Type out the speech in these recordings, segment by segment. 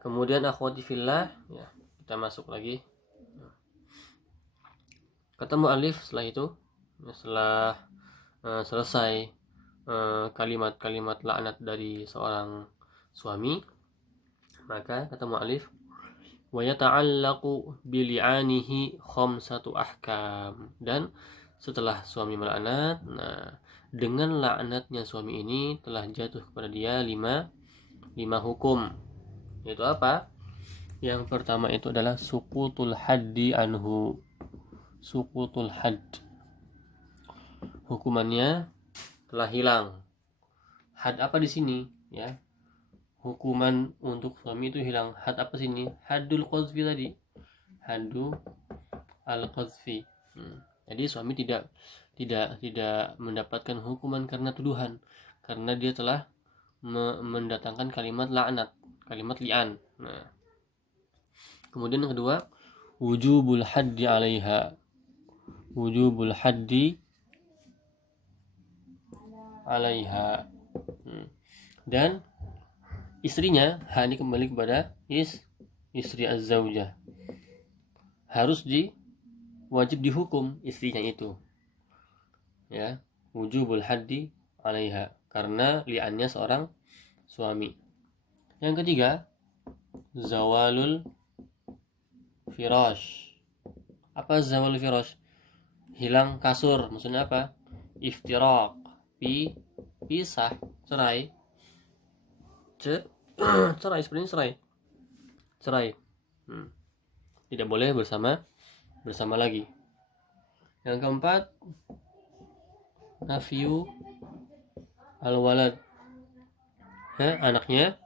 Kemudian akhwati fillah, ya, kita masuk lagi. Ketemu alif setelah itu, setelah selesai kalimat-kalimat laknat dari seorang suami, maka ketemu alif wa yata'allaqu bili'anihi khamsatu ahkam. Dan setelah suami melaknat, nah dengan laknatnya suami ini telah jatuh kepada dia lima hukum. Yaitu apa? Yang pertama itu adalah suqutul haddi anhu. Suqutul hadd, hukumannya telah hilang. Had apa di sini, ya? Hukuman untuk suami itu hilang. Had apa sini? Haddul qazfi tadi. Haddu al-qazfi. Jadi suami tidak mendapatkan hukuman karena tuduhan, karena dia telah mendatangkan kalimat laknat, kalimat li'an. Nah, kemudian yang kedua, wujubul haddi 'alaiha. Wujubul haddi 'alaiha. Dan istrinya, ini kembali kepada istri az-zaujah, harus wajib dihukum istrinya itu, ya, wujubul haddi 'alaiha, karena li'annya seorang suami. Yang ketiga, zawalul firash. Apa zawalul firash? Hilang kasur. Maksudnya apa? Iftiraq, pisah, cerai. Cerai, sebenarnya cerai. Tidak boleh bersama lagi. Yang keempat, nafyu al-walad. Anaknya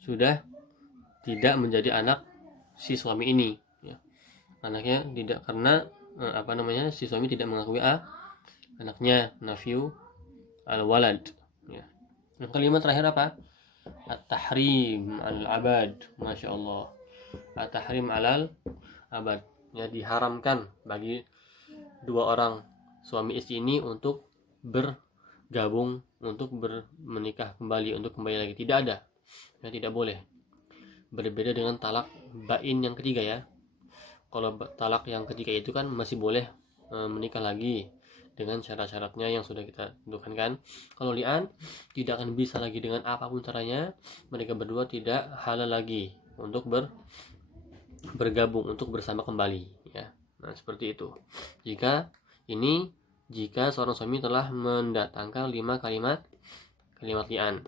sudah tidak menjadi anak si suami ini, ya. Anaknya tidak, karena si suami tidak mengakui anaknya, nafyu al-walad, ya. Yang kelima terakhir apa? At-tahrim al-abad. Masya Allah. At-tahrim alal abad, ya, diharamkan bagi dua orang suami istri ini untuk bergabung, untuk menikah kembali, untuk kembali lagi. Tidak ada, ya, tidak boleh. Berbeda dengan talak bain yang ketiga, ya. Kalau talak yang ketiga itu kan masih boleh menikah lagi dengan syarat-syaratnya yang sudah kita tentukan, kan. Kalau li'an tidak akan bisa lagi dengan apapun caranya. Mereka berdua tidak halal lagi untuk bergabung, untuk bersama kembali, ya. Nah, seperti itu. Jika seorang suami telah mendatangkan 5 kalimat li'an.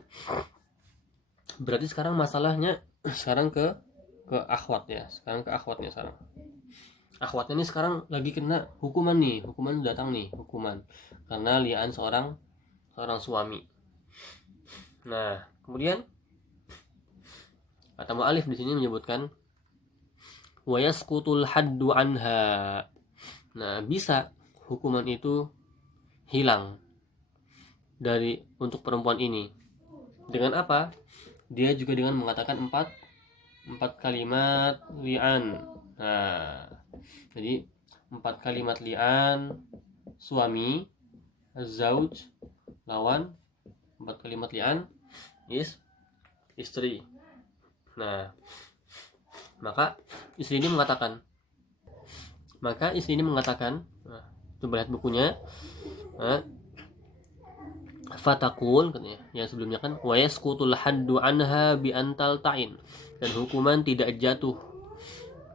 Berarti sekarang masalahnya ke akhwat, ya. Sekarang akhwatnya ini sekarang lagi kena hukuman datang hukuman karena li'an seorang suami. Nah, kemudian kata mu'alif di sini menyebutkan wa yasqutul haddu anha. Nah, bisa hukuman itu hilang untuk perempuan ini dengan apa? Dia juga dengan mengatakan empat kalimat li'an. Nah, jadi 4 kalimat li'an suami az-zauj lawan 4 kalimat li'an istri. Nah, maka istri ini mengatakan, nah, coba lihat bukunya, fatakul, katanya, yang sebelumnya kan wa yasqutul haddu anha bi antal ta'in, dan hukuman tidak jatuh,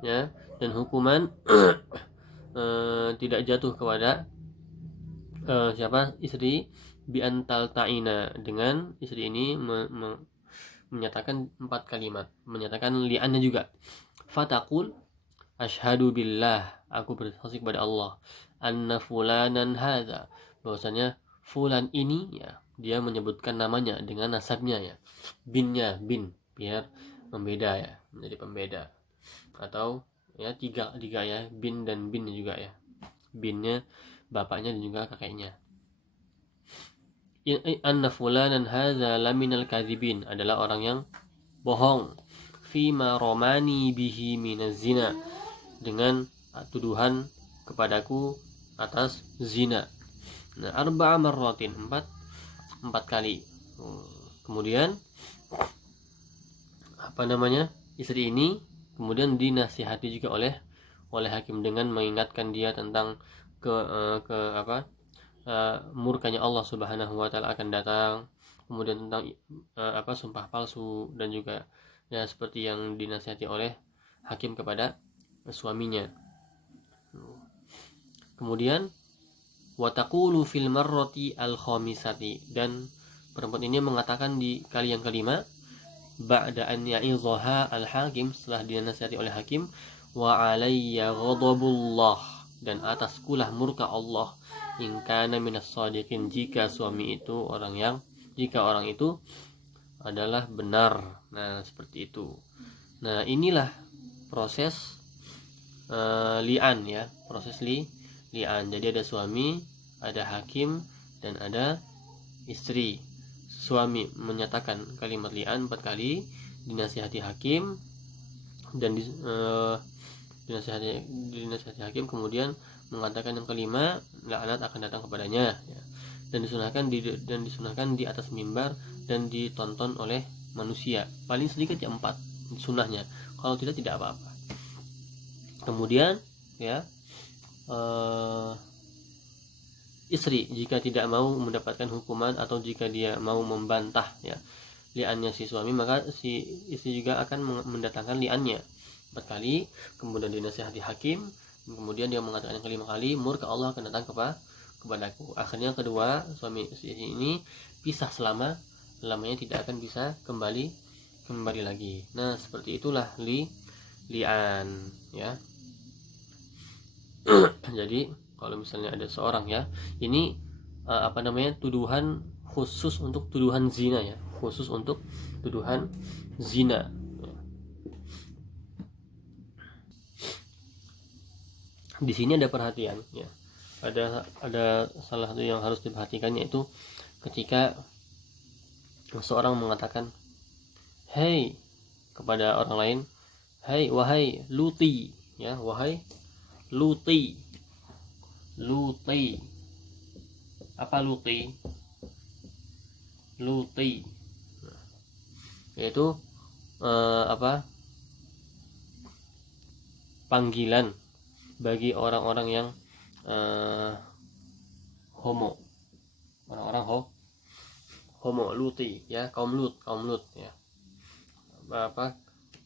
ya, dan hukuman tidak jatuh kepada istri bi antal ta'ina, dengan istri ini menyatakan 4 kalimat, menyatakan li'annya juga. Fatakul asyhadu billah, aku bersaksi kepada Allah, anna fulanan hadza, bahwasanya fulan ini, ya, dia menyebutkan namanya dengan nasabnya, ya, bin biar membeda, ya, menjadi pembeda, atau ya tiga ya, bin dan bin juga, ya, binnya bapaknya dan juga kakeknya. Anna fulanan hadza laminal kadzibin, adalah orang yang bohong, fima romani bihi minaz zina, dengan tuduhan kepadaku atas zina. Nah, 4 marratin, 4 kali. Kemudian istri ini kemudian dinasihati juga oleh hakim dengan mengingatkan dia tentang ke apa murkanya Allah Subhanahu wa taala akan datang, kemudian tentang sumpah palsu, dan juga ya seperti yang dinasihati oleh hakim kepada suaminya. Kemudian wataqulu fil marrati al khamisati, dan perempuan ini mengatakan di kali yang kelima, ba'da an ya'idhaha al hakim, setelah dinasihati oleh hakim, wa alayya ghadabullah, dan ataskulah murka Allah, in kana minas shadiqin, jika orang itu adalah benar. Nah, seperti itu. Nah, inilah proses li'an ya, proses li'an. Jadi ada suami, ada hakim, dan ada istri. Suami menyatakan kalimat li'an 4 kali, dinasihati hakim, dan dinasihati hakim, kemudian mengatakan yang kelima, laknat akan datang kepadanya ya. Dan disunahkan di atas mimbar dan ditonton oleh manusia. Paling sedikit ya 4 sunahnya. Kalau tidak apa-apa. Kemudian ya istri jika tidak mau mendapatkan hukuman atau jika dia mau membantah ya li'annya si suami, maka si istri juga akan mendatangkan li'annya 4 kali, kemudian dinasihati hakim, kemudian dia mengatakan yang kelima kali, murka Allah akan datang kepadaku. Akhirnya kedua suami istri ini pisah lamanya tidak akan bisa kembali lagi. Nah, seperti itulah li'an ya. Jadi kalau misalnya ada seorang ya, ini tuduhan khusus untuk tuduhan zina ya, khusus untuk tuduhan zina ya. Di sini ada perhatian ya, ada salah satu yang harus diperhatikan, yaitu ketika seorang mengatakan hey kepada orang lain, hey wahai Luti ya, wahai Luti. Apa Luti? Luti yaitu panggilan bagi orang-orang yang homo, orang-orang homo, Luti ya, kaum Lut ya,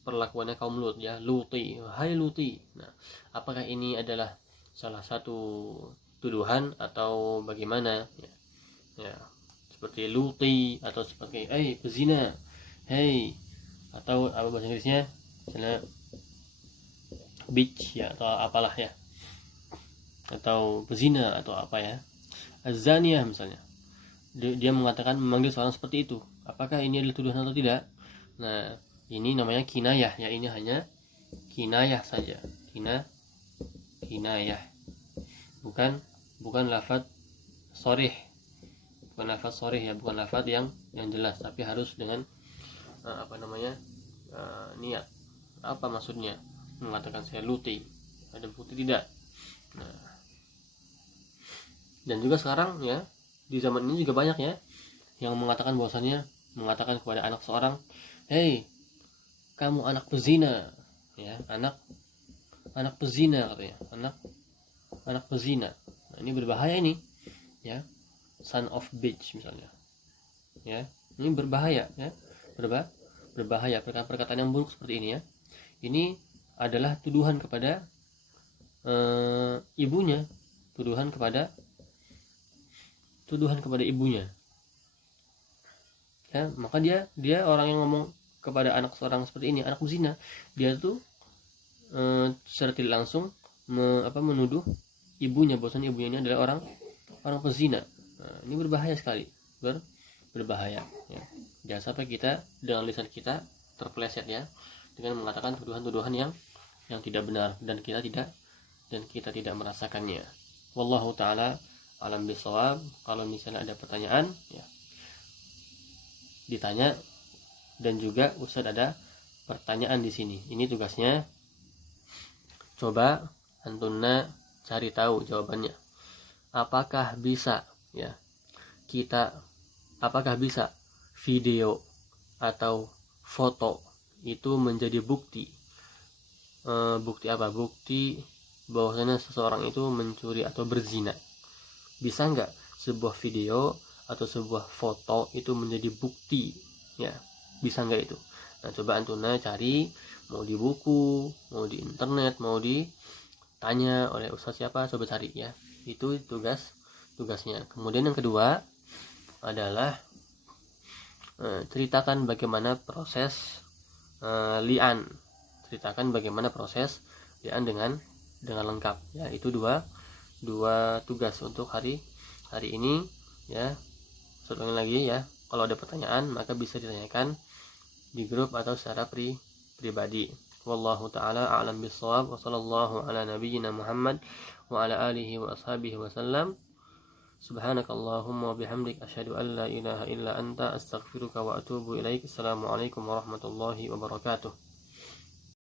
perlakuannya kaum Lut ya, Luti, hai Luti. Nah, apakah ini adalah salah satu tuduhan atau bagaimana ya, seperti Luti atau seperti pezina, atau apa bahasa Inggrisnya misalnya bitch ya, atau apalah ya, atau pezina atau apa ya, azaniyah misalnya. Dia mengatakan memanggil seorang seperti itu, apakah ini adalah tuduhan atau tidak? Nah, ini namanya kinayah ya, ini hanya kinayah saja, kinayah, bukan lafaz sharih, ya, bukan lafaz yang jelas, tapi harus dengan niat. Apa maksudnya mengatakan saya Luti, ada bukti tidak? Nah, dan juga sekarang ya, di zaman ini juga banyak ya yang mengatakan kepada anak seorang, hei kamu anak pezina ya, anak pezina katanya, anak pezina. Nah, ini berbahaya ini ya, son of bitch misalnya ya, ini berbahaya ya, berbahaya perkataan yang buruk seperti ini ya. Ini adalah tuduhan kepada ibunya, tuduhan kepada ibunya ya. Maka dia orang yang ngomong kepada anak seorang seperti ini, anak zina, dia tuh secara tidak langsung menuduh ibunya, bahwasanya ibunya ini adalah orang pezina. Nah, ini berbahaya sekali, berbahaya ya. Jangan sampai kita dengan lisan kita terpeleset ya, dengan mengatakan tuduhan-tuduhan yang tidak benar dan kita tidak merasakannya. Wallahu taala alam bisawab. Kalau misalnya ada pertanyaan ya, ditanya, dan juga Ustaz ada pertanyaan di sini. Ini tugasnya, coba antunna cari tahu jawabannya. Apakah bisa video atau foto itu menjadi bukti. Bukti apa? Bukti bahwasanya seseorang itu mencuri atau berzina. Bisa nggak sebuah video atau sebuah foto itu menjadi bukti? Ya, bisa nggak itu? Nah, coba Antuna cari, mau di buku, mau di internet, mau ditanya oleh ustaz siapa, coba cari ya. Itu tugasnya. Kemudian yang kedua adalah ceritakan bagaimana proses li'an. Ceritakan bagaimana proses li'an dengan lengkap. Ya, itu dua tugas untuk hari ini ya. Ulangi lagi ya. Kalau ada pertanyaan maka bisa ditanyakan di grup atau secara pribadi. Wallahu taala a'lam bissawab wa sallallahu ala nabiyyina Muhammad wa ala alihi wa ashabihi wa sallam. Subhanakallahumma wa bihamdik asyhadu an la ilaha illa anta astaghfiruka wa atubu ilaik. Assalamualaikum warahmatullahi wabarakatuh.